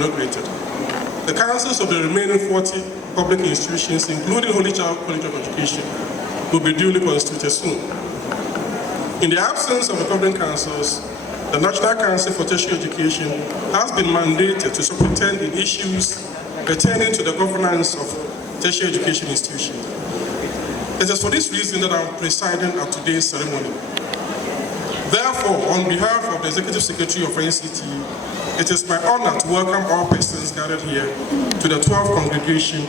inaugurated. The councils of the remaining 40 public institutions, including Holy Child College of Education, will be duly constituted soon. In the absence of the governing councils, the National Council for Tertiary Education has been mandated to superintend the issues pertaining to the governance of tertiary education institutions. It is for this reason that I'm presiding at today's ceremony. Therefore, on behalf of the Executive Secretary of NCT, it is my honor to welcome all persons gathered here to the 12th congregation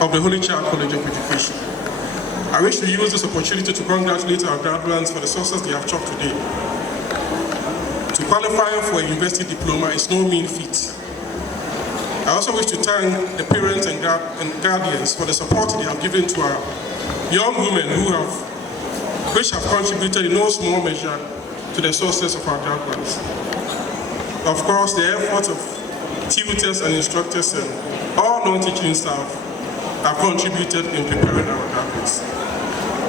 of the Holy Child College of Education. I wish to use this opportunity to congratulate our graduates for the success they have chalked today. To qualify for a university diploma is no mean feat. I also wish to thank the parents and guardians for the support they have given to our young women which have contributed in no small measure to the success of our graduates. Of course, the efforts of tutors and instructors and all non-teaching staff have contributed in preparing our graduates.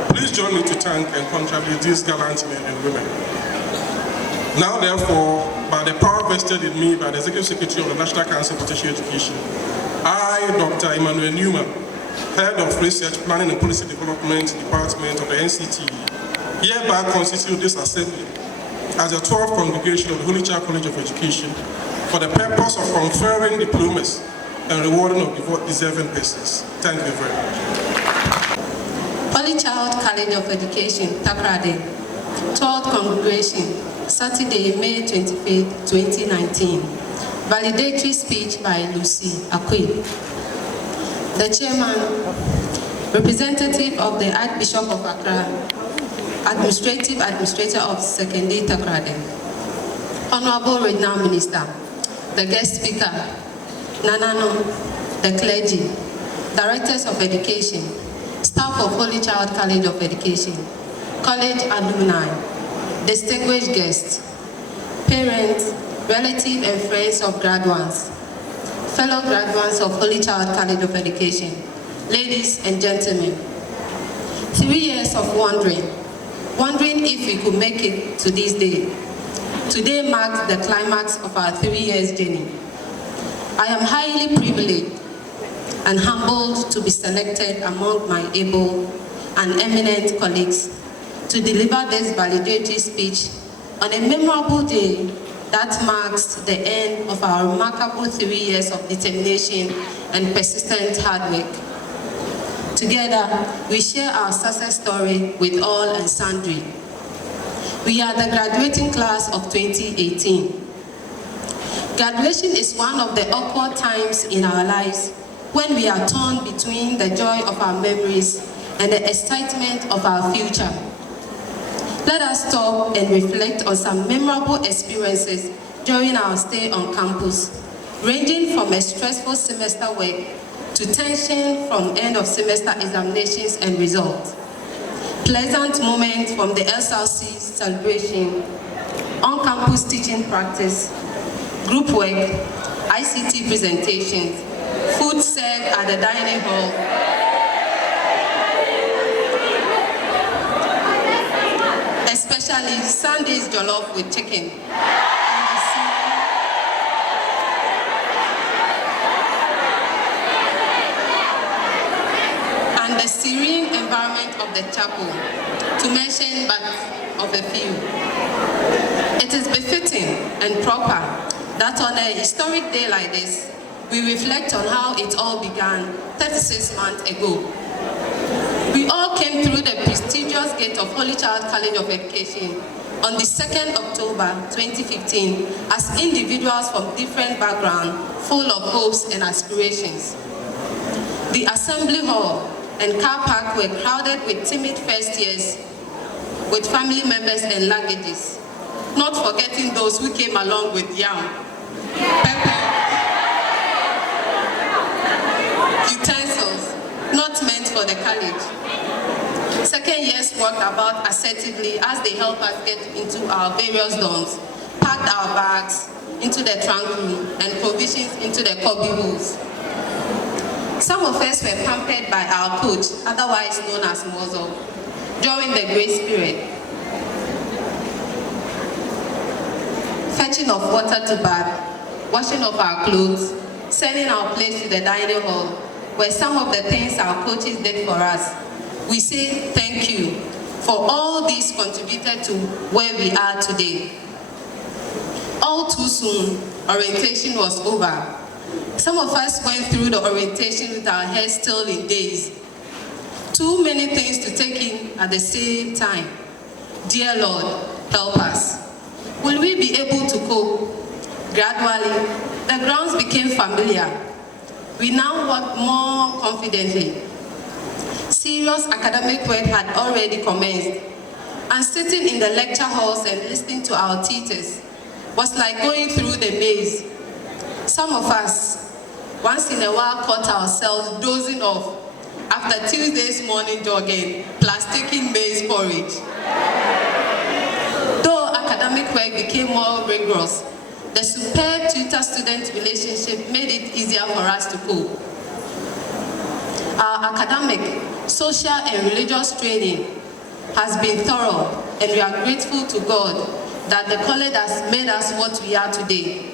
Please join me to thank and congratulate these gallant men and women. Now, therefore, by the power vested in me by the Executive Secretary of the National Council for Tertiary Education, I, Dr. Emmanuel Newman, Head of Research, Planning and Policy Development Department of the NCT, hereby constitute this assembly as the 12th congregation of the Holy Child College of Education for the purpose of conferring diplomas and rewarding of deserving persons. Thank you very much. Holy Child College of Education, Takoradi, 12th congregation, Saturday, May 25th, 2019. Validatory speech by Lucy Akwe. The chairman, representative of the Archbishop of Accra, administrator of Secondary Takoradi, Honorable Regional Minister, the guest speaker, Nanano, the clergy, directors of education, staff of Holy Child College of Education, college alumni, distinguished guests, parents, relatives and friends of graduates, fellow graduates of Holy Child College of Education, ladies and gentlemen. 3 years of wondering if we could make it to this day. Today marks the climax of our 3 years journey. I am highly privileged and humbled to be selected among my able and eminent colleagues to deliver this validatory speech on a memorable day that marks the end of our remarkable 3 years of determination and persistent hard work. Together, we share our success story with all and sundry. We are the graduating class of 2018. Graduation is one of the awkward times in our lives when we are torn between the joy of our memories and the excitement of our future. Let us stop and reflect on some memorable experiences during our stay on campus, ranging from a stressful semester work to tension from end of semester examinations and results. Pleasant moments from the SLC celebration, on-campus teaching practice, group work, ICT presentations, food served at the dining hall, especially Sunday's jollof with chicken, and the serene environment of the chapel, to mention but of a few. It is befitting and proper that on a historic day like this, we reflect on how it all began 36 months ago. We all came through the prestigious gate of Holy Child College of Education on the 2nd October 2015 as individuals from different backgrounds, full of hopes and aspirations. The assembly hall and car park were crowded with timid first years, with family members and luggages, not forgetting those who came along with yam, pepper, utensils, not meant for the college. Second years worked about assertively as they helped us get into our various dorms, packed our bags into the trunk room, and provisions into the cubby holes. Some of us were pampered by our coach, otherwise known as Mozo, during the grace period. Fetching of water to bath, washing of our clothes, sending our plates to the dining hall, were some of the things our coaches did for us. We say thank you, for all these contributed to where we are today. All too soon, orientation was over. Some of us went through the orientation with our heads still in daze. Too many things to take in at the same time. Dear Lord, help us. Will we be able to cope? Gradually, the grounds became familiar. We now work more confidently. Serious academic work had already commenced, and sitting in the lecture halls and listening to our teachers was like going through the maze. Some of us, once in a while, caught ourselves dozing off after Tuesday's morning jogging, plus taking maize porridge. Though academic work became more rigorous, the superb tutor-student relationship made it easier for us to cope. Our academic, social, and religious training has been thorough, and we are grateful to God that the college has made us what we are today.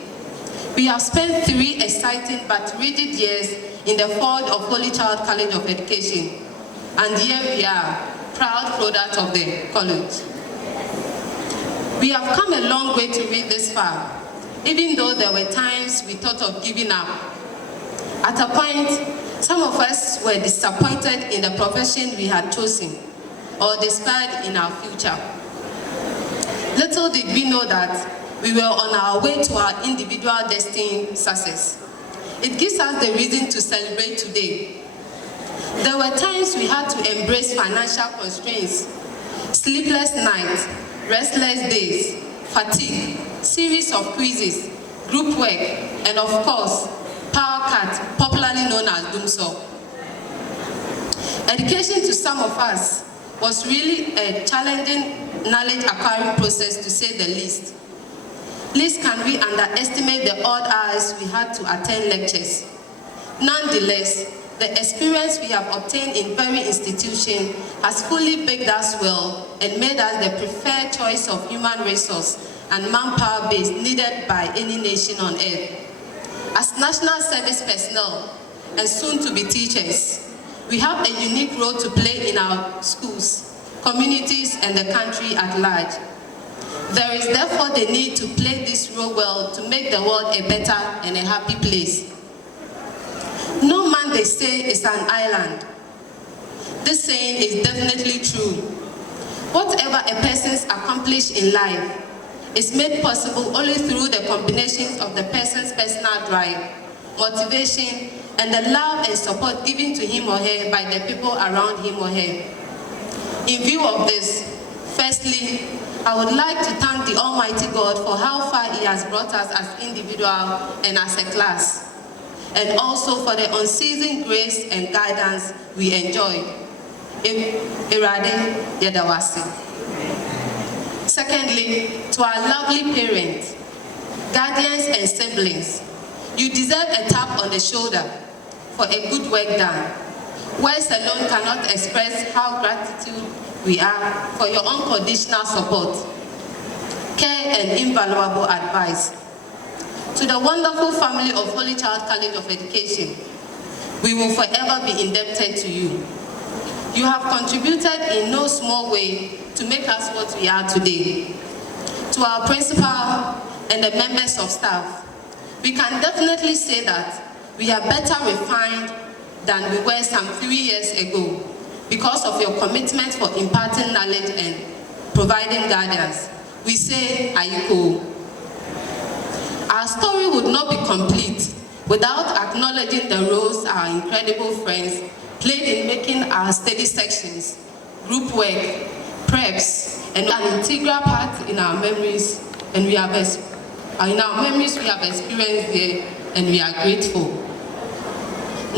We have spent 3 exciting but rigid years in the fold of Holy Child College of Education, and here we are, proud product of the college. We have come a long way to reach this far, even though there were times we thought of giving up. At a point, some of us were disappointed in the profession we had chosen, or despaired in our future. Little did we know that we were on our way to our individual destined success. It gives us the reason to celebrate today. There were times we had to embrace financial constraints, sleepless nights, restless days, fatigue, series of quizzes, group work, and of course, power cut, popularly known as doomsday. Education to some of us was really a challenging knowledge acquiring process, to say the least. Least can we underestimate the odd hours we had to attend lectures. Nonetheless, the experience we have obtained in very institution has fully baked us well and made us the preferred choice of human resource and manpower base needed by any nation on earth. As national service personnel and soon to be teachers, we have a unique role to play in our schools, communities, and the country at large. There is therefore the need to play this role well to make the world a better and a happy place. No man, they say, is an island. This saying is definitely true. Whatever a person's accomplished in life is made possible only through the combination of the person's personal drive, motivation, and the love and support given to him or her by the people around him or her. In view of this, firstly, I would like to thank the Almighty God for how far He has brought us as individuals and as a class, and also for the unceasing grace and guidance we enjoy. Irade Yedawasi. Secondly, to our lovely parents, guardians, and siblings, you deserve a tap on the shoulder for a good work done. Words alone cannot express how gratitude we are for your unconditional support, care, and invaluable advice. To the wonderful family of Holy Child College of Education, we will forever be indebted to you. You have contributed in no small way to make us what we are today. To our principal and the members of staff, we can definitely say that we are better refined than we were some 3 years ago because of your commitment for imparting knowledge and providing guidance. We say, Ayiko. Our story would not be complete without acknowledging the roles our incredible friends played in making our study sections, group work, preps, and an integral part in our memories, and we have experienced there, and we are grateful.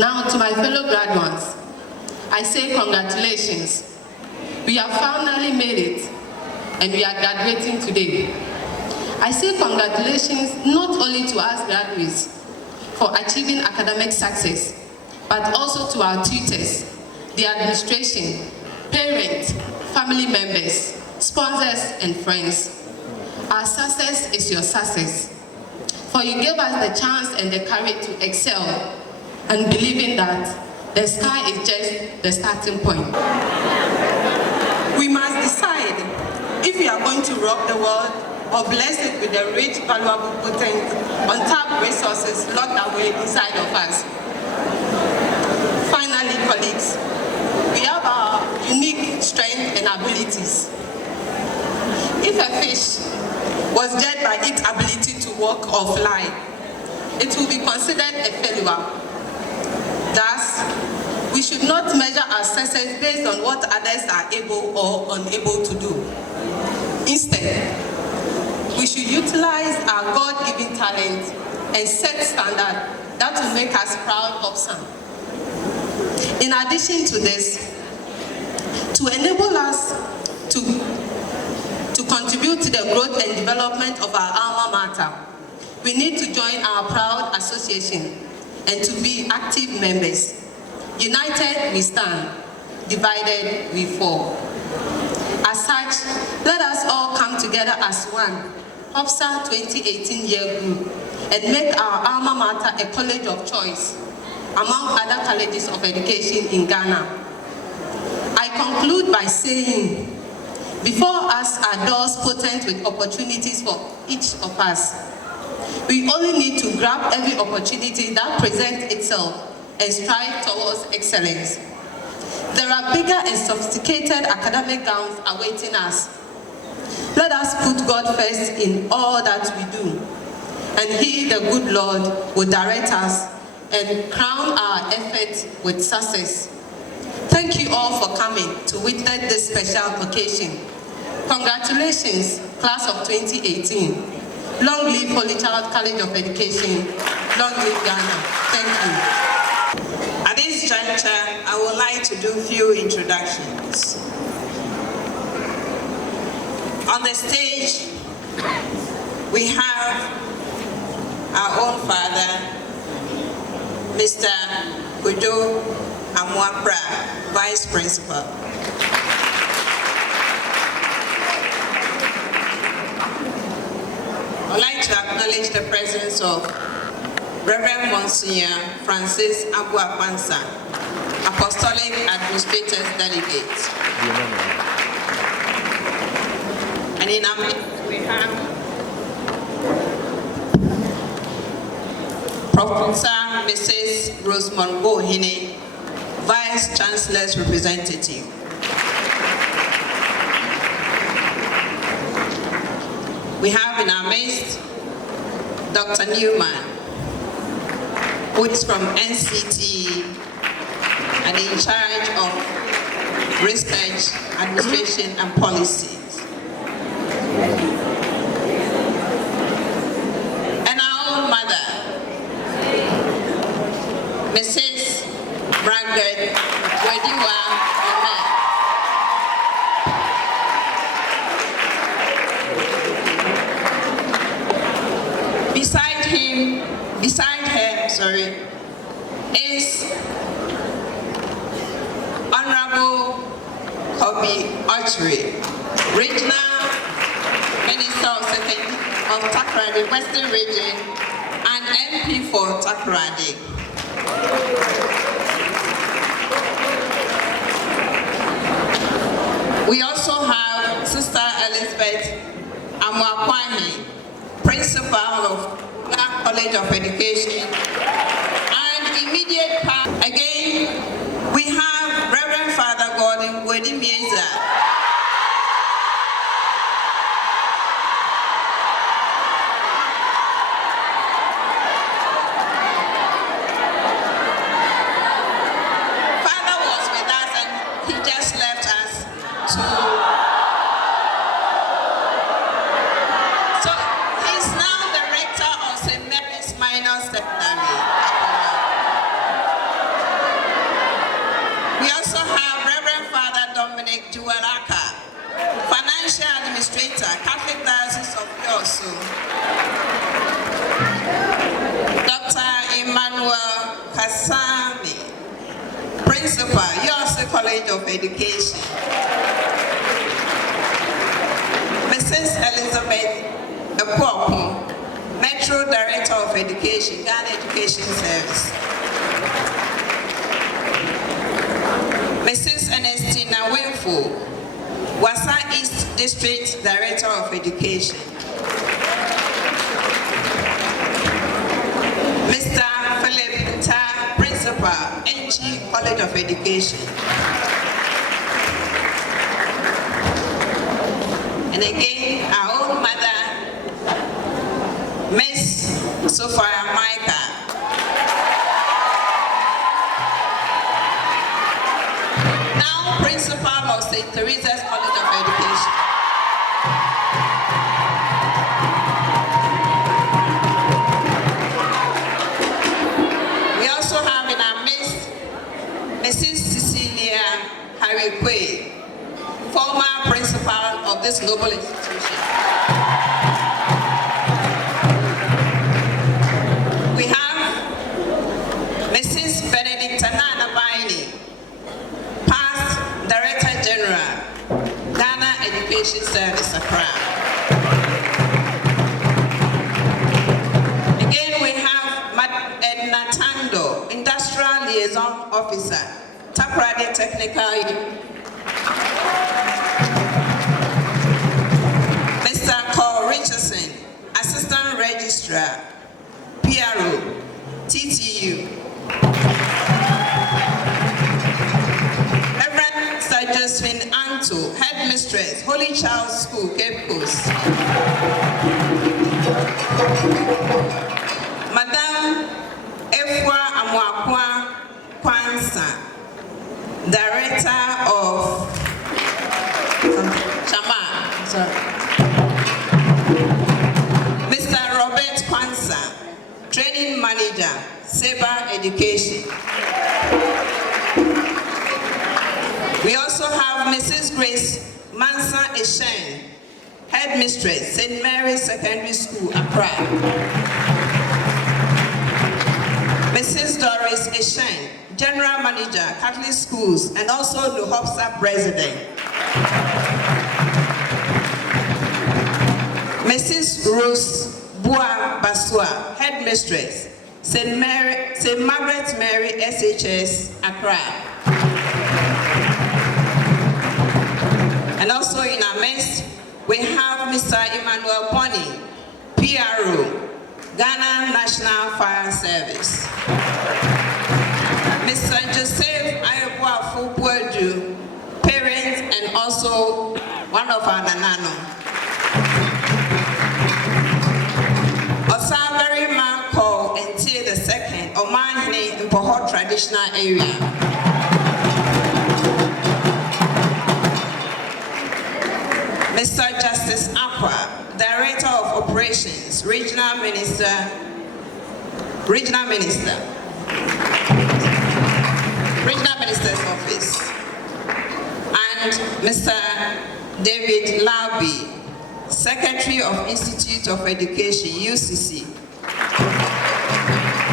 Now, to my fellow graduates, I say congratulations. We have finally made it, and we are graduating today. I say congratulations not only to us graduates for achieving academic success, but also to our tutors, the administration, parents, family members, sponsors, and friends. Our success is your success. for you gave us the chance and the courage to excel and believing that the sky is just the starting point. We must decide if we are going to rock the world or bless it with the rich, valuable, potent, untapped resources locked away inside of us. Finally, colleagues, we have our unique strengths and abilities. If a fish was judged by its ability to walk or fly, it will be considered a failure. Thus, we should not measure our success based on what others are able or unable to do. Instead, we should utilize our God-given talent and set standards that will make us proud of some. In addition to this, to enable us to contribute to the growth and development of our alma mater, we need to join our proud association and to be active members. United we stand, divided we fall. As such, let us all come together as one, OPSA 2018 year group, and make our alma mater a college of choice among other colleges of education in Ghana. I conclude by saying, before us are doors potent with opportunities for each of us. We only need to grab every opportunity that presents itself and strive towards excellence. There are bigger and sophisticated academic gowns awaiting us. Let us put God first in all that we do, and He, the good Lord, will direct us and crown our efforts with success. Thank you all for coming to witness this special occasion. Congratulations, class of 2018. Long live Holy Child College of Education. Long live Ghana. Thank you. At this juncture, I would like to do a few introductions. On the stage, we have our own father, Mr. Kujo Amwapra, Vice Principal. I'd like to acknowledge the presence of Reverend Monsignor Francis Abuapansa, Apostolic Administrators Delegate. And in our midst, we have Professor Mrs. Rosemond Bohine, Vice Chancellor's Representative. We have in our midst Dr. Newman, who is from NCT and in charge of research, administration, and policies. And our own mother, Mrs. Margaret Wediwa Omer. Beside her, is Honorable Kobe Archery, Regional Minister of Takoradi Western Region and MP for Takoradi. We also have Sister Elizabeth Amwakwahi, Principal of Black College of Education, and immediate part, again, we have Reverend Father Gordon Wedimieza. Father was with us and he just left us to Financial Administrator, Catholic Diocese of Yosu. Dr. Emmanuel Kasami, Principal, Yosu College of Education. Mrs. Elizabeth Epoku, Metro Central Director of Education, Ghana Education Service. Mrs. Ernestina Winfo, Wasa East District Director of Education. Mr. Philip Ta, Principal, NG College of Education. And again, our own mother, Miss Sophia Micah. Now Principal of St. Teresa's College of Education. We also have in our midst Mrs. Cecilia Harikwe, former principal of this noble institution. We have Mrs. Benedicta Nana Baini, past Director General, Ghana Education Service, Accra. Again, we have Madam Edna Tando, Industrial Liaison Officer, Takoradi Technical University. Mr. Cole Richardson, Assistant Registrar, PRO, TTU. Reverend Sir Josephine Anto, Headmistress, Holy Child School, Cape Coast. Madam Efwa Amwakwa Kwansa, Director of Shama. Mr. Robert Kwansa, Training Manager, Saber Education. We also have Mrs. Grace Mansa Eshen, Headmistress, St. Mary's Secondary School, Accra. Mrs. Doris Eshen, General Manager, Catholic Schools, and also Luhopsa President. Mrs. Rose Bua Basua, Headmistress, St. Margaret Mary SHS, Accra. And also in our midst, we have Mr. Emmanuel Boni, PRO, Ghana National Fire Service. Mr. Joseph Ayobua Fubuadu, parent and also one of our Nanano. Osabari Manko until the second, Omanhene in Poho traditional area. Mr. Justice Aqua, Director of Operations, Regional Minister, Regional Minister's Office. And Mr. David Lauby, Secretary of Institute of Education, UCC.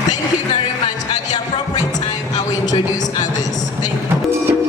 Thank you very much. At the appropriate time, I will introduce others. Thank you.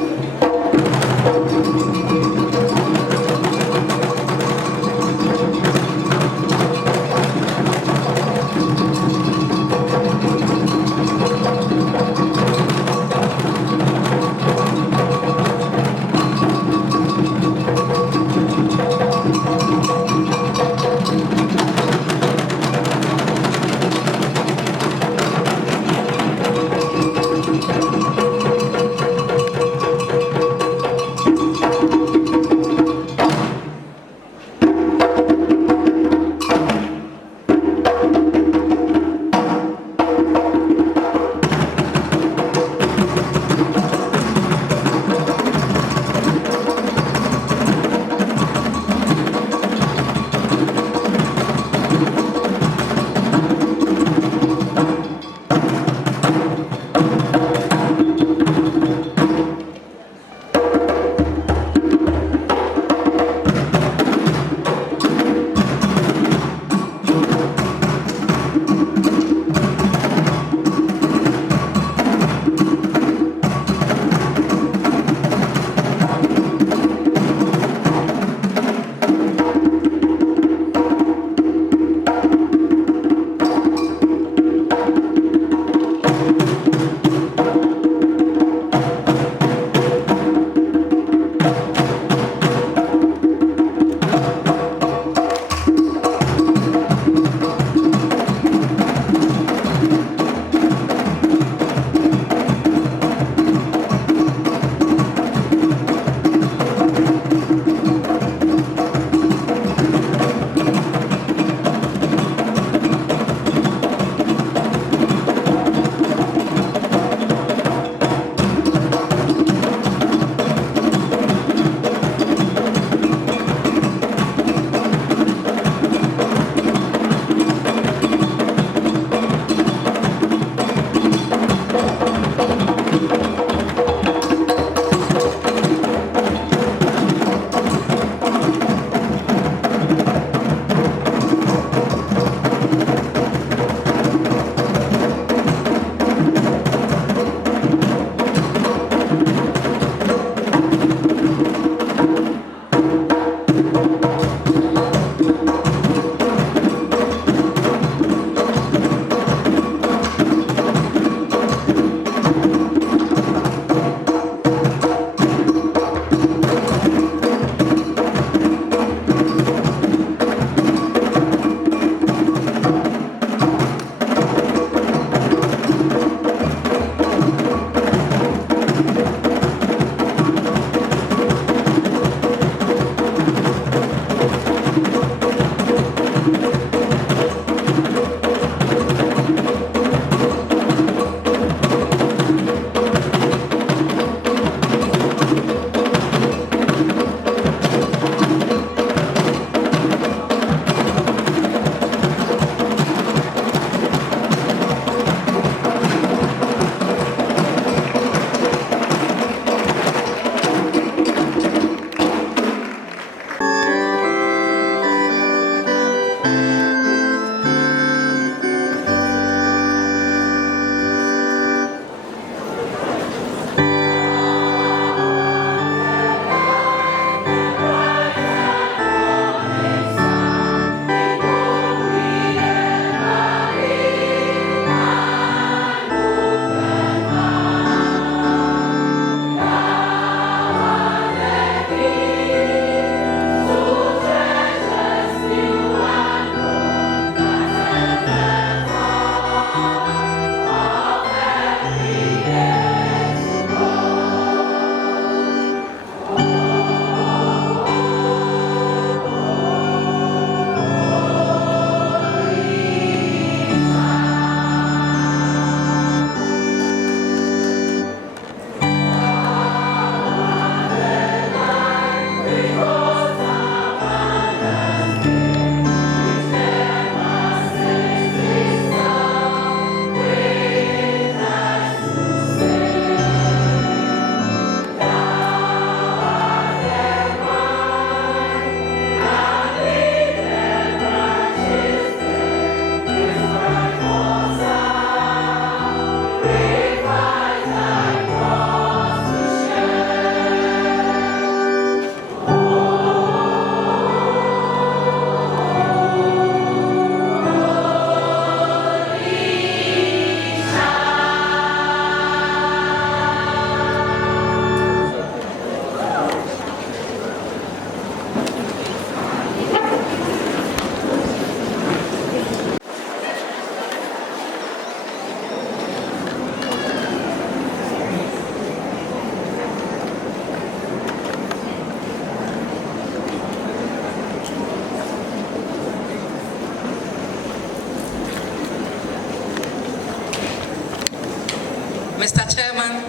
Mr. Chairman,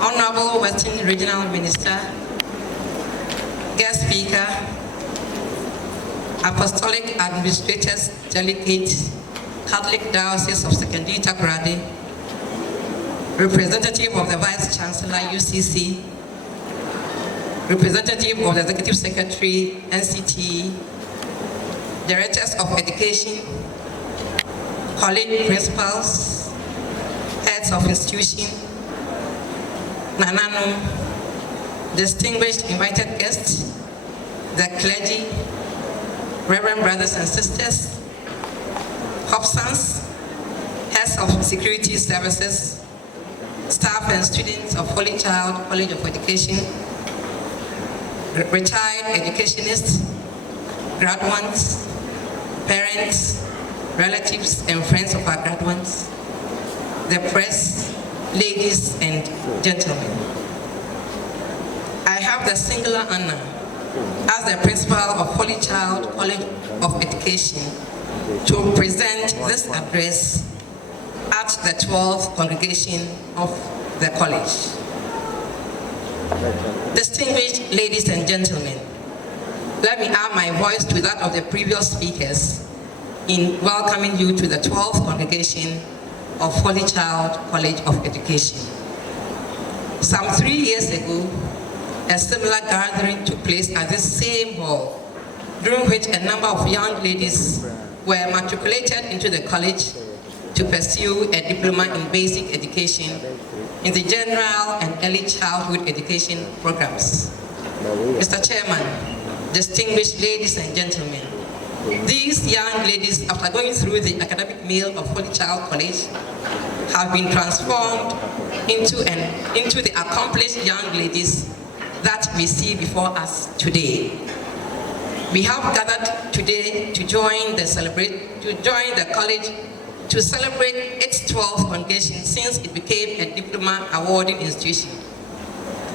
Honorable Western Regional Minister, guest speaker, Apostolic Administrators Delegate, Catholic Diocese of Sekondi Takoradi, representative of the Vice Chancellor, UCC, representative of the Executive Secretary, NCT, Directors of Education, college principals, heads of institution, Nananum, distinguished invited guests, the clergy, Reverend brothers and sisters, Hobsons, heads of security services, staff and students of Holy Child College of Education, retired educationists, graduates, parents, relatives and friends of our graduates, the press, ladies and gentlemen. I have the singular honor as the principal of Holy Child College of Education to present this address at the 12th congregation of the college. Distinguished ladies and gentlemen, let me add my voice to that of the previous speakers in welcoming you to the 12th congregation of Holy Child College of Education. Some 3 years ago, a similar gathering took place at this same hall, during which a number of young ladies were matriculated into the college to pursue a diploma in basic education in the general and early childhood education programs. Mr. Chairman, distinguished ladies and gentlemen, these young ladies, after going through the academic meal of Holy Child College, have been transformed into the accomplished young ladies that we see before us today. We have gathered today to join the college to celebrate its 12th congregation since it became a diploma awarding institution,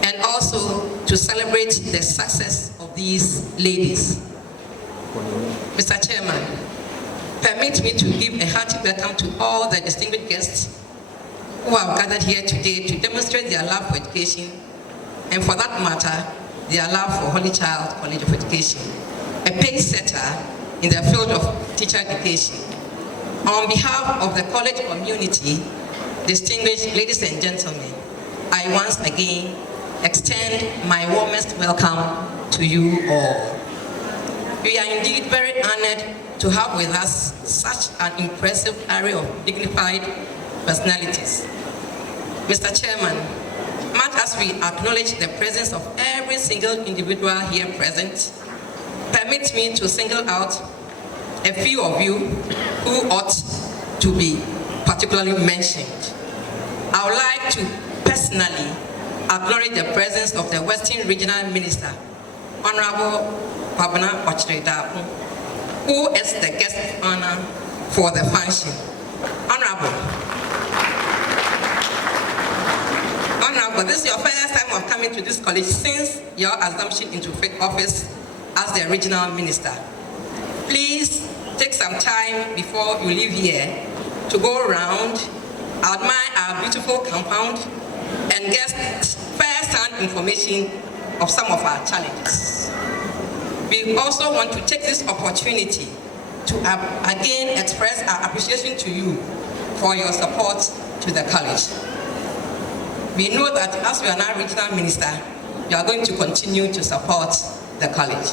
and also to celebrate the success of these ladies. Mr. Chairman, permit me to give a hearty welcome to all the distinguished guests who have gathered here today to demonstrate their love for education, and for that matter, their love for Holy Child College of Education, a pace setter in the field of teacher education. On behalf of the college community, distinguished ladies and gentlemen, I once again extend my warmest welcome to you all. We are indeed very honored to have with us such an impressive array of dignified personalities. Mr. Chairman, much as we acknowledge the presence of every single individual here present, permit me to single out a few of you who ought to be particularly mentioned. I would like to personally acknowledge the presence of the Western Regional Minister, Honorable Kwabena Ochre-Dapo, who is the guest of honor for the function. Honorable, this is your first time of coming to this college since your assumption into office as the regional minister. Please take some time before you leave here to go around, admire our beautiful compound, and get first-hand information of some of our challenges. We also want to take this opportunity to again express our appreciation to you for your support to the college. We know that as we are now regional minister, you are going to continue to support the college.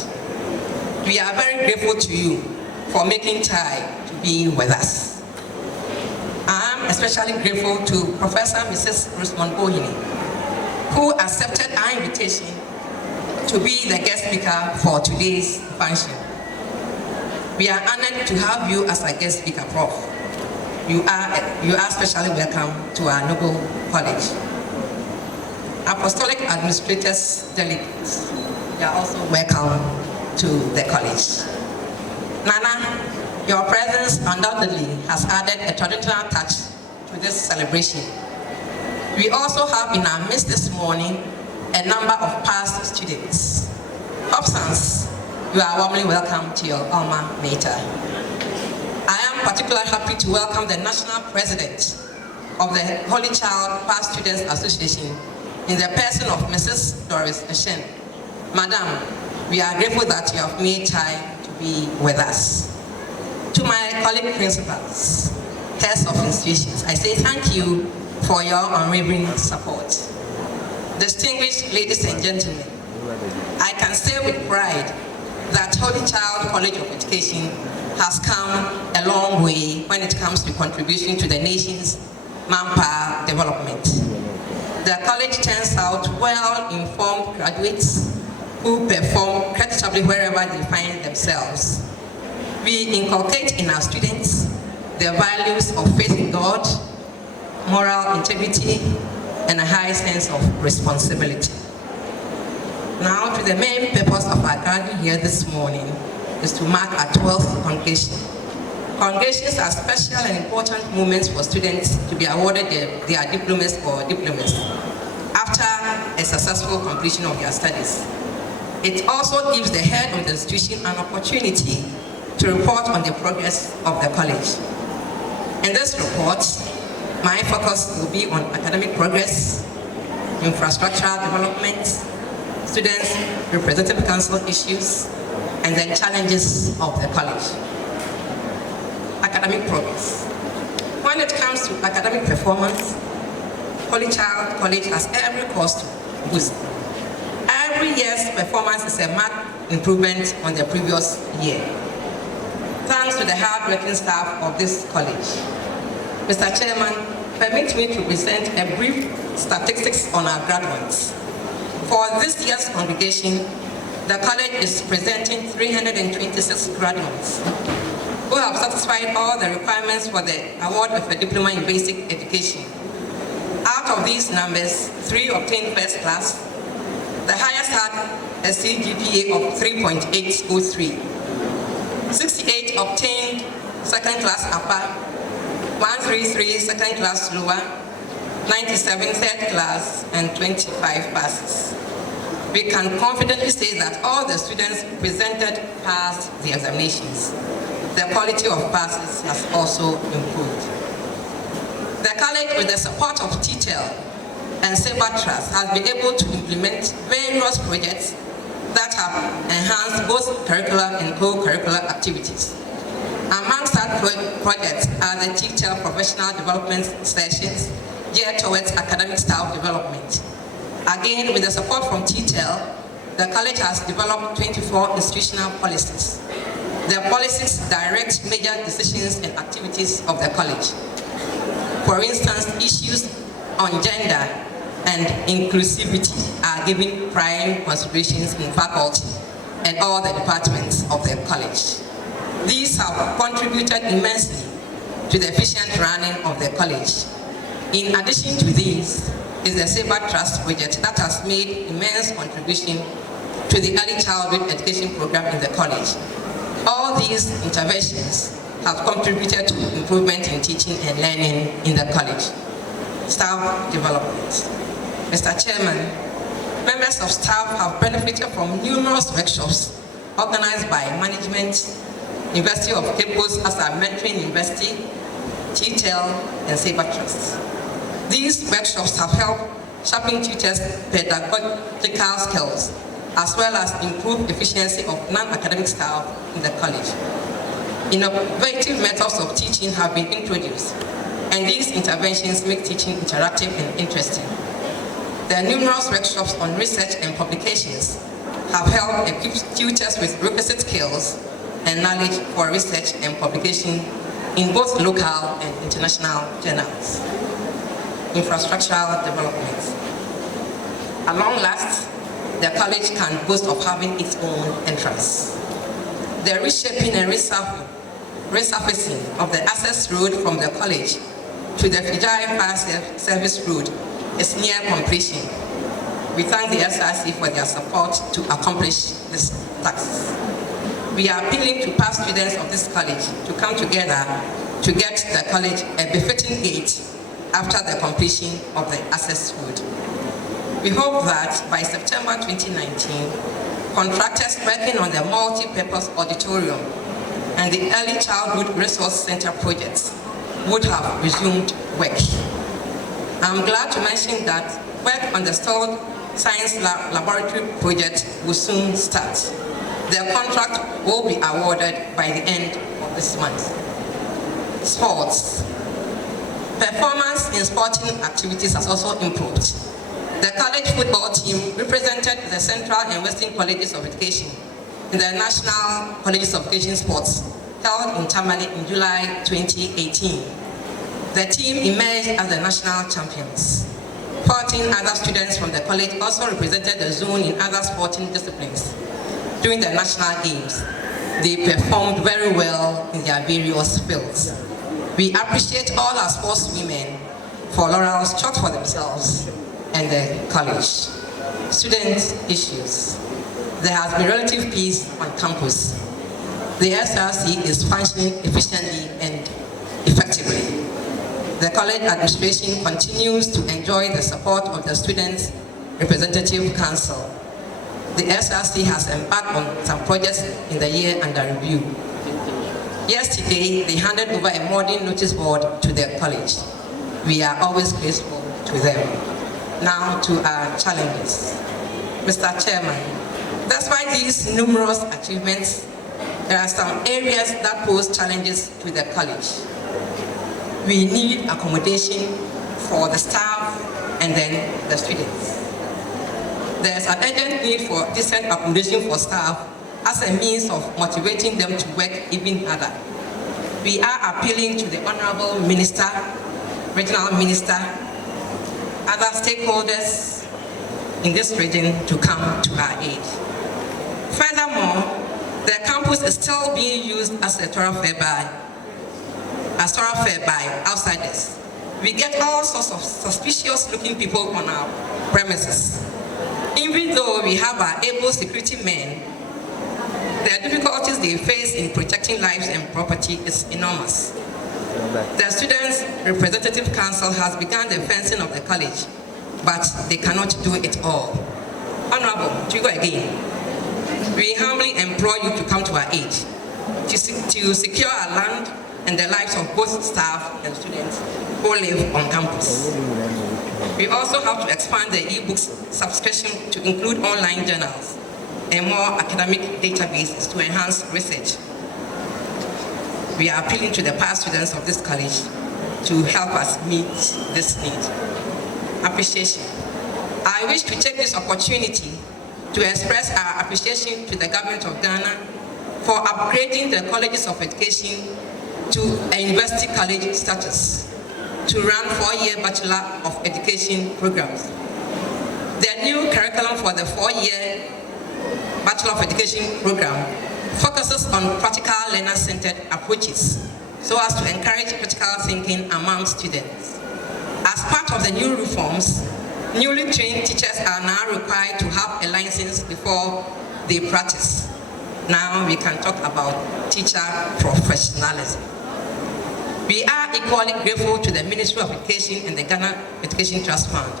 We are very grateful to you for making time to be with us. I am especially grateful to Professor Mrs. Rosamond Bohini, who accepted our invitation to be the guest speaker for today's function. We are honored to have you as a guest speaker, Prof. You are especially welcome to our noble college. Apostolic Administrators Delegates, you are also welcome to the college. Nana, your presence undoubtedly has added a traditional touch to this celebration. We also have in our midst this morning a number of past students. Hobsons, you are warmly welcome to your alma mater. I am particularly happy to welcome the National President of the Holy Child Past Students Association in the person of Mrs. Doris Eshen. Madam, we are grateful that you have made time to be with us. To my colleague principals, heads of institutions, I say thank you for your unwavering support. Distinguished ladies and gentlemen, I can say with pride that Holy Child College of Education has come a long way when it comes to contribution to the nation's manpower development. The college turns out well-informed graduates who perform creditably wherever they find themselves. We inculcate in our students the values of faith in God, moral integrity, and a high sense of responsibility. Now, to the main purpose of our gathering here this morning is to mark our 12th congregation. Congregations are special and important moments for students to be awarded their diplomas or diplomas after a successful completion of their studies. It also gives the head of the institution an opportunity to report on the progress of the college. In this report, my focus will be on academic progress, infrastructural development, students' representative council issues, and the challenges of the college. Academic progress. When it comes to academic performance, Holy Child College has every cause to boost. Every year's performance is a marked improvement on the previous year. Thanks to the hard-working staff of this college. Mr. Chairman, permit me to present a brief statistics on our graduates. For this year's congregation, the college is presenting 326 graduates who have satisfied all the requirements for the award of a diploma in basic education. Out of these numbers, 3 obtained first class. The highest had a CGPA of 3.803. 68 obtained second class upper, 133 second class lower, 97 third class, and 25 passes. We can confidently say that all the students presented passed the examinations. The quality of passes has also improved. The college, with the support of TTEL and Sabre Trust, has been able to implement various projects that have enhanced both curricular and co-curricular activities. Amongst that projects are the TTEL professional development sessions geared towards academic staff development. Again, with the support from TTEL, the college has developed 24 institutional policies. The policies direct major decisions and activities of the college. For instance, issues on gender and inclusivity are given prime considerations in faculty and all the departments of the college. These have contributed immensely to the efficient running of the college. In addition to these is the Sabre Trust project that has made immense contribution to the early childhood education program in the college. All these interventions have contributed to improvement in teaching and learning in the college. Staff development. Mr. Chairman, members of staff have benefited from numerous workshops organized by management, University of Cape Coast as our mentoring university, TTEL, and Sabre Trust. These workshops have helped sharpen tutors' pedagogical skills, as well as improve efficiency of non-academic staff in the college. Innovative methods of teaching have been introduced, and these interventions make teaching interactive and interesting. There are numerous workshops on research and publications have helped equip tutors with requisite skills and knowledge for research and publication in both local and international journals. Infrastructural development. At long last, the college can boast of having its own entrance. The reshaping and resurfacing of the access road from the college to the Fijai Fire Service Road is near completion. We thank the SRC for their support to accomplish this task. We are appealing to past students of this college to come together to get the college a befitting gate after the completion of the access road. We hope that by September 2019, contractors working on the multi-purpose auditorium and the Early Childhood Resource Center projects would have resumed work. I'm glad to mention that work on the Stored Science Laboratory project will soon start. The contract will be awarded by the end of this month. Sports. Performance in sporting activities has also improved. The college football team represented the Central and Western Colleges of Education in the National Colleges of Education Sports held in Tamale in July 2018. The team emerged as the national champions. 14 other students from the college also represented the zone in other sporting disciplines. During the national games, they performed very well in their various fields. We appreciate all our sportswomen for laurels chalked for themselves and the college. Student issues. There has been relative peace on campus. The SRC is functioning efficiently and effectively. The college administration continues to enjoy the support of the Students' Representative Council. The SRC has embarked on some projects in the year under review. Yesterday, they handed over a modern notice board to the college. We are always grateful to them. Now to our challenges. Mr. Chairman, despite these numerous achievements, there are some areas that pose challenges to the college. We need accommodation for the staff and then the students. There's an urgent need for decent accommodation for staff as a means of motivating them to work even harder. We are appealing to the Honorable Minister, Regional Minister, other stakeholders in this region to come to our aid. Furthermore, the campus is still being used as a thoroughfare by outsiders. We get all sorts of suspicious-looking people on our premises. Even though we have our able security men, the difficulties they face in protecting lives and property is enormous. The Students' Representative Council has begun the fencing of the college, but they cannot do it all. Honorable, to you again, we humbly implore you to come to our aid, to secure our land and the lives of both staff and students who live on campus. We also have to expand the e-books subscription to include online journals and more academic databases to enhance research. We are appealing to the past students of this college to help us meet this need. Appreciation. I wish to take this opportunity to express our appreciation to the government of Ghana for upgrading the colleges of education to a university college status to run 4-year Bachelor of Education programs. The new curriculum for the 4-year Bachelor of Education program focuses on practical learner-centered approaches so as to encourage critical thinking among students. As part of the new reforms, newly trained teachers are now required to have a license before they practice. Now we can talk about teacher professionalism. We are equally grateful to the Ministry of Education and the Ghana Education Trust Fund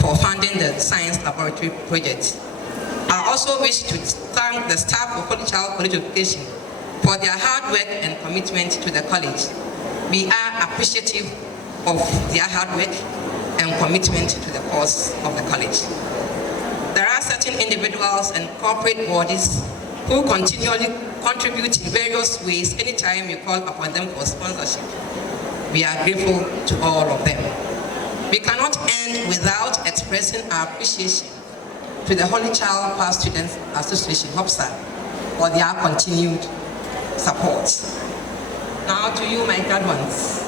for funding the Science Laboratory project. I also wish to thank the staff of Holy Child College of Education for their hard work and commitment to the college. We are appreciative of their hard work and commitment to the cause of the college. There are certain individuals and corporate bodies who continually contribute in various ways anytime we call upon them for sponsorship. We are grateful to all of them. We cannot end without expressing our appreciation to the Holy Child Past Students Association, HOPSA, for their continued support. Now to you, my graduates.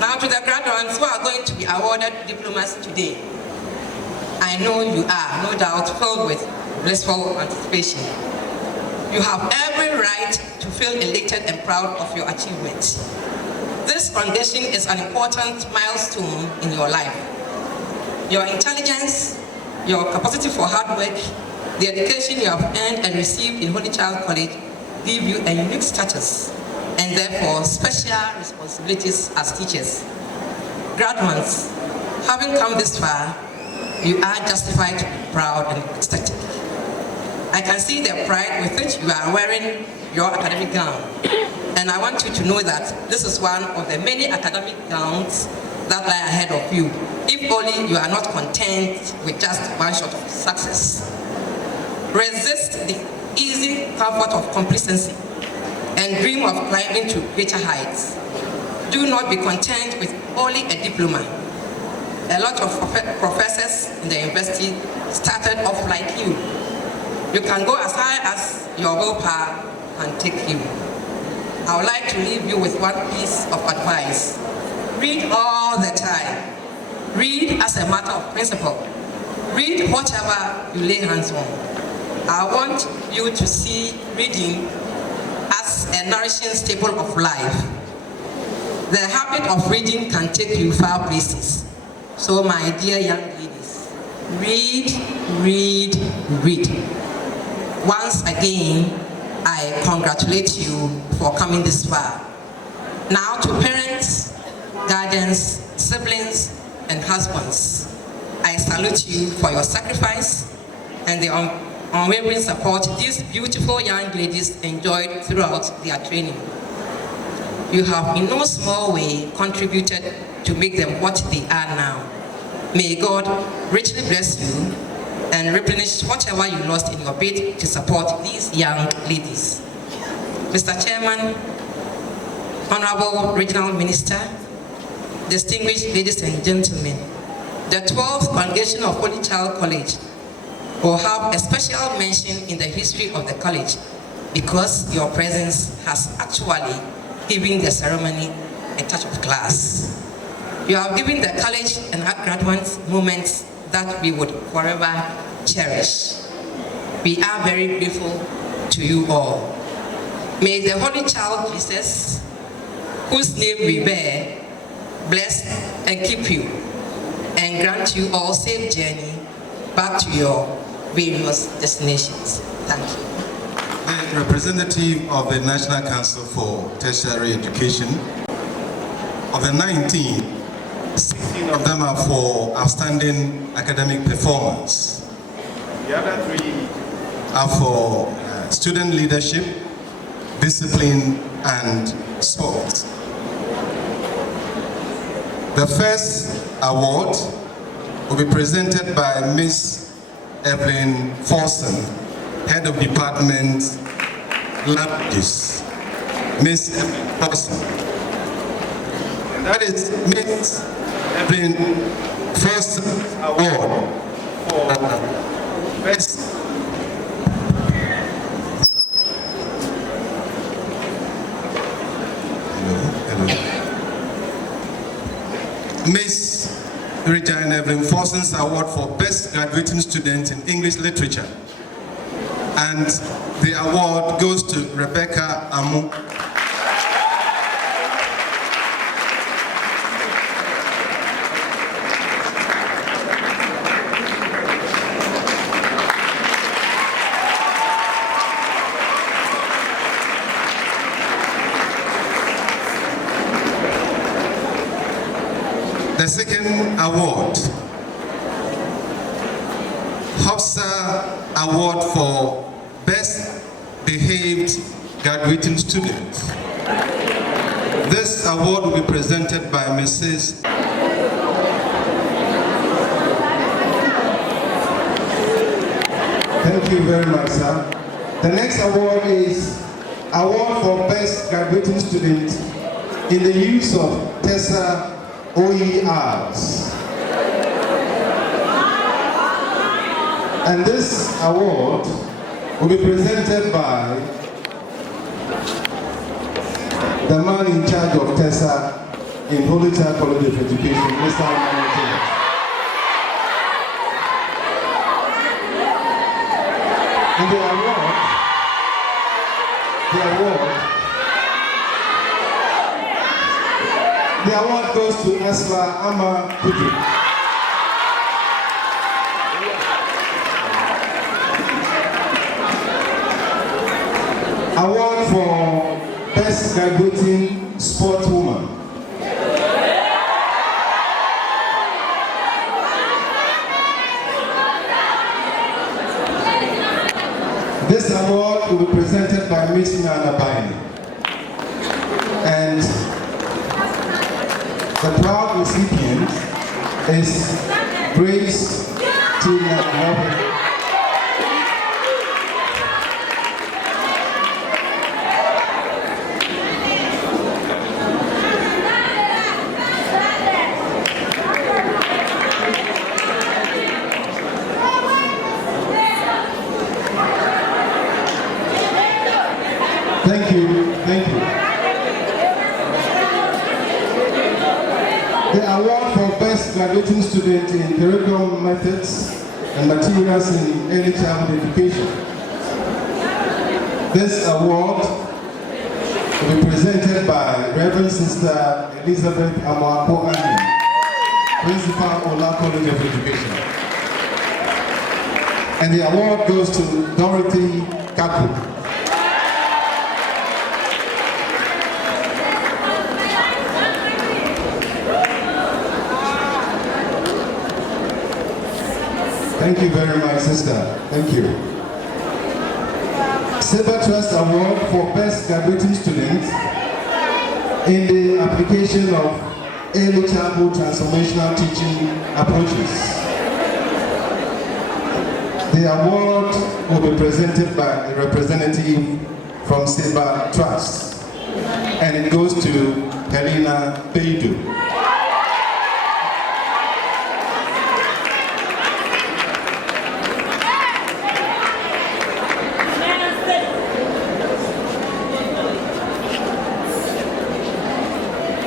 Now to the graduates who are going to be awarded diplomas today. I know you are, no doubt, filled with blissful anticipation. You have every right to feel elated and proud of your achievements. This foundation is an important milestone in your life. Your intelligence, your capacity for hard work, the education you have earned and received in Holy Child College give you a unique status and therefore special responsibilities as teachers. Graduates, having come this far, you are justified to be proud and ecstatic. I can see the pride with which you are wearing your academic gown. And I want you to know that this is one of the many academic grounds that lie ahead of you, if only you are not content with just one shot of success. Resist the easy comfort of complacency and dream of climbing to greater heights. Do not be content with only a diploma. A lot of professors in the university started off like you. You can go as high as your willpower can take you. I would like to leave you with one piece of advice. Read all the time. Read as a matter of principle. Read whatever you lay hands on. I want you to see reading as a nourishing staple of life. The habit of reading can take you far places. So my dear young ladies, read, read, read. Once again, I congratulate you for coming this far. Now to parents, guardians, siblings, and husbands, I salute you for your sacrifice and the unwavering support these beautiful young ladies enjoyed throughout their training. You have in no small way contributed to make them what they are now. May God richly bless you and replenish whatever you lost in your bid to support these young ladies. Mr. Chairman, Honorable Regional Minister, distinguished ladies and gentlemen, the 12th Congregation of Holy Child College will have a special mention in the history of the college because your presence has actually given the ceremony a touch of class. You have given the college and our graduates moments that we would forever cherish. We are very grateful to you all. May the Holy Child Jesus, whose name we bear, bless and keep you and grant you all safe journey back to your various destinations. Thank you. The representative of the National Council for Tertiary Education, of the 19, 16 of them are for outstanding academic performance. The other 3 are for student leadership, discipline, and sports. The first award will be presented by Ms. Evelyn Forson, Head of Department, Languages. Ms. Evelyn Forson. And that is Ms. Evelyn Forson's award for best Ms. Regina Evelyn Forson's award for Best Graduating Student in English Literature. And the award goes to Rebecca Amu. The second award, Hofsa Award for Best Behaved Graduating Student. This award will be presented by Mrs. Thank you very much, sir. The next award is Award for Best Graduating Student in the use of TESA OERs. And this award will be presented by the man in charge of TESA in Holy Child College of Education, Mr. Emmanuel. And the award goes to Asla Ama Kudu. Award for Best Graduating Sportswoman. This award will be presented by Miss Nana Baini. The proud recipient is Grace Tina Melvin. Thank you, thank you. The award for Best Graduating Student in Curriculum Methods and Materials in Early Childhood Education. This award will be presented by Reverend Sister Elizabeth Amoako Annie, Principal Ola College of Education. And the award goes to Dorothy Kaku. Thank you very much, sister. Thank you. Silver Trust Award for Best Graduating Student in the application of early childhood transformational teaching approaches. The award will be presented by a representative from Silver Trust, and it goes to Helena Beidu.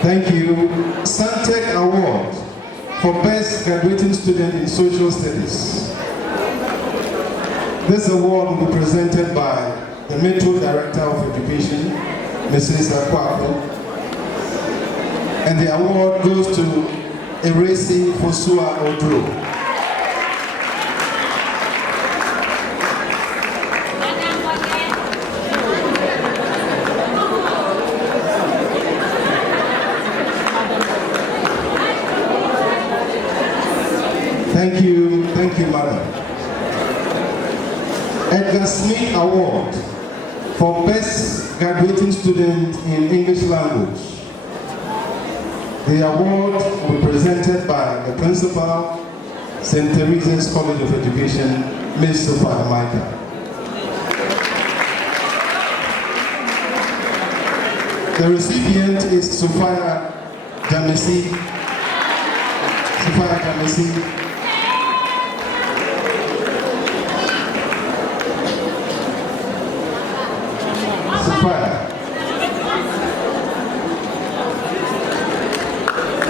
Thank you. Santec Award for Best Graduating Student in Social Studies. This award will be presented by the Metro Director of Education, Mrs. Akwako. And the award goes to Eresi Fosua Odro. Thank you, madam. Edgar Smith Award for Best Graduating Student in English Language. The award will be presented by the Principal, St. Teresa's College of Education, Ms. Sophia Micah. The recipient is Sophia Jamesi. Sophia Jamesi.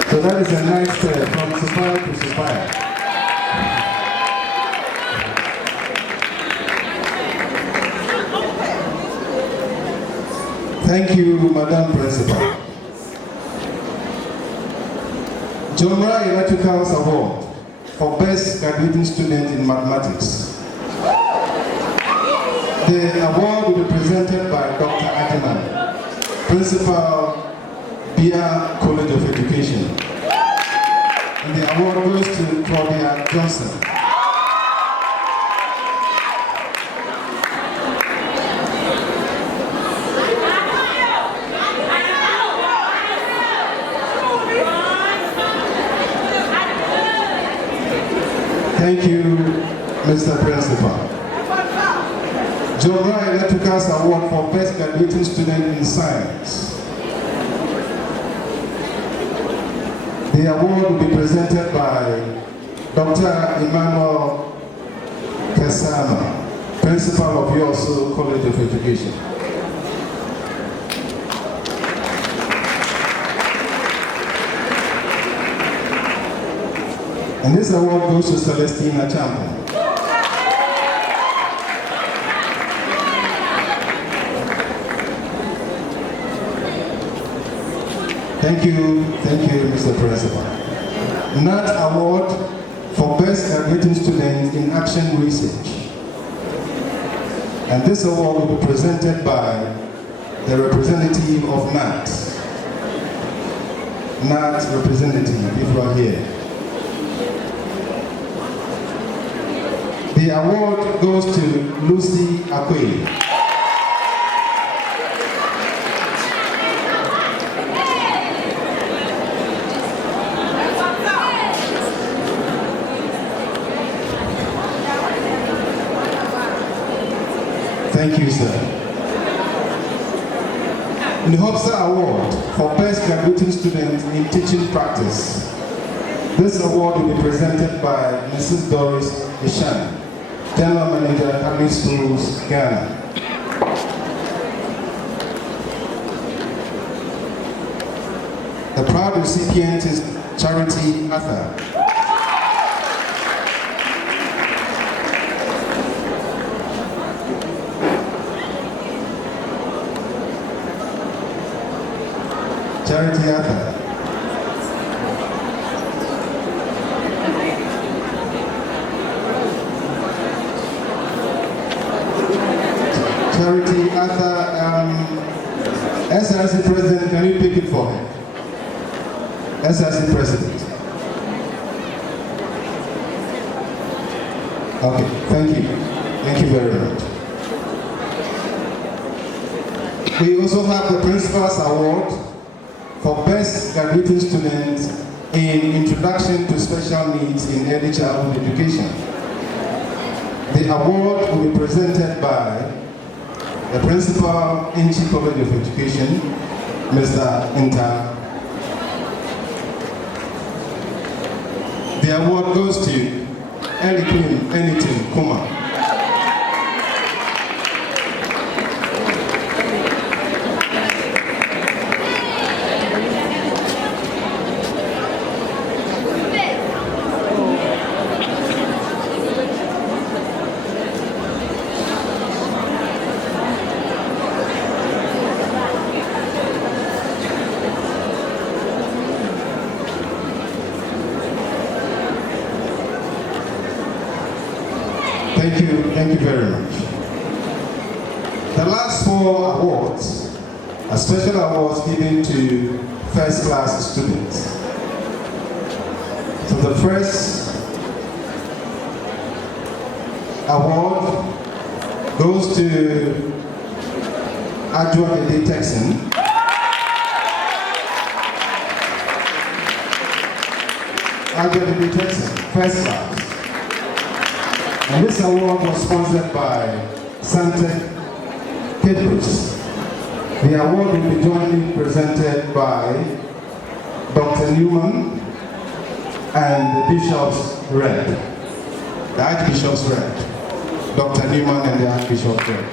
So that is a nice from Sophia to Sophia. Thank you, Madam Principal. Jomra Electricals Award for Best Graduating Student in Mathematics. The award will be presented by Dr. Ajiman, Principal, Bia College of Education. And the award goes to Claudia Johnson. Thank you, Mr. Principal. Jomra Electricals Award for Best Graduating Student in Science. The award will be presented by Dr. Emmanuel Kesama, Principal of Yoso College of Education. And this award goes to Celestina Champion. Thank you, Mr. Principal. Nat Award for Best Graduating Student in Action Research. And this award will be presented by the representative of NAT. NAT representative, if you are here. The award goes to Lucy Akwe. Thank you, sir. The Hobson Award for Best Graduating Student in Teaching Practice. This award will be presented by Mrs. Doris Ishan, General Manager, Public Schools, Ghana. The proud recipient is Charity Arthur. Charity Arthur. Charity Arthur, SRC President, can you pick it for her? SRC President. Okay, thank you. Thank you very much. We also have the Principal's Award for Best Graduating Student in Introduction to Special Needs in Early Childhood Education. The award will be presented by the Principal, Inchi College of Education, Mr. Inta. The award goes to Eliquim Enitin Kuma. Thank you very much. The last 4 awards are special awards given to first class students. So the first award goes to Adjoa Dede Texan. Adjoa Dede Texan, first class. And this award was sponsored by Santec Cambridge. The award will be jointly presented by Dr. Newman and the Bishop's Rep, the Archbishop's Rep, Dr. Newman and the Archbishop's Rep.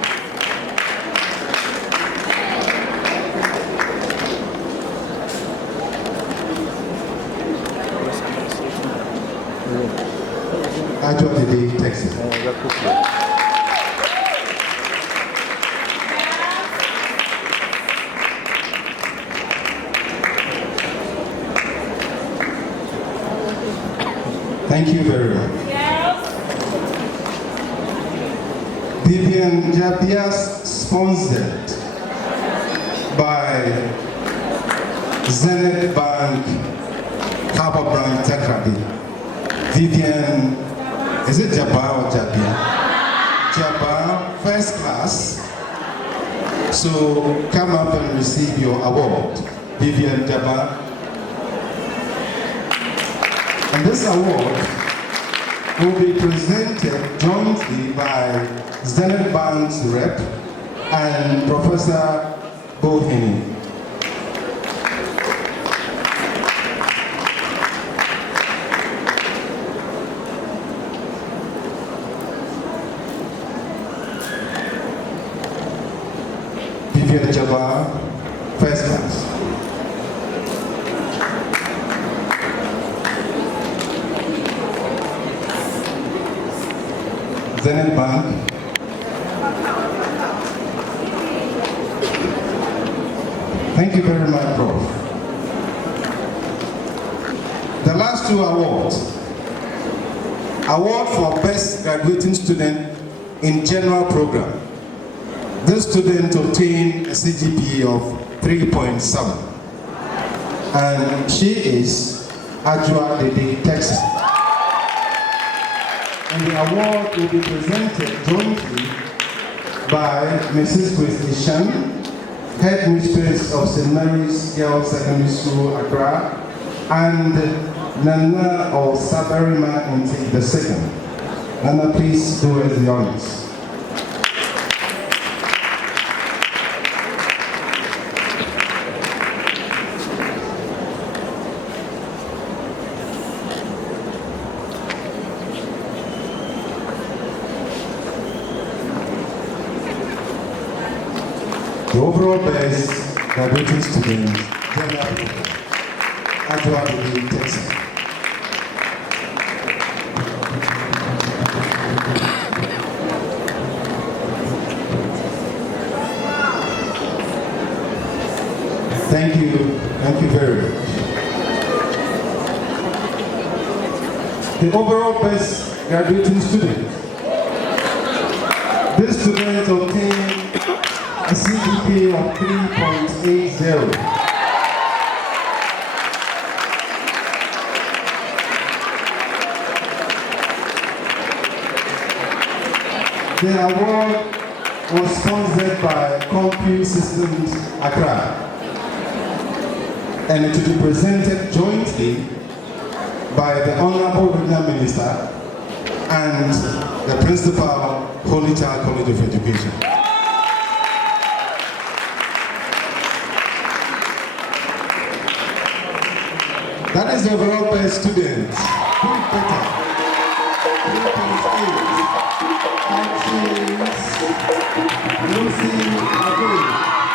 Adjoa Dede Texas. Thank you very much. Vivian Jabias, sponsored by Zenith Bank, Harbour Branch, Takrady. Vivian, is it Jabba or Jabia? Jabba, first class. So come up and receive your award, Vivian Jabba. And this award will be presented jointly by Zenith Bank's rep and Professor Bohini. Vivian Jabba, first class. Zenith Bank. Thank you very much, Prof. The last 2 awards. Award for Best Graduating Student in General Program. This student obtained a CGPA of 3.7. And she is Adjoa Dede Texas. And the award will be presented jointly by Mrs. Chris Ishan, Head Mistress of St. Mary's Girls Secondary School, Accra, and Nana Osaberima Inti II. Nana, please do us the honors. overall best graduating student, General Adjoa Texas. Thank you very much. The overall best graduating student. This student obtained a CGPA of 3.80. The award was sponsored by Compu Systems Accra and to be presented jointly by the Honorable Regional Minister and the Principal, Holy Child College of Education. That is the overall best student. Do better. 3.8. Lucy Abu.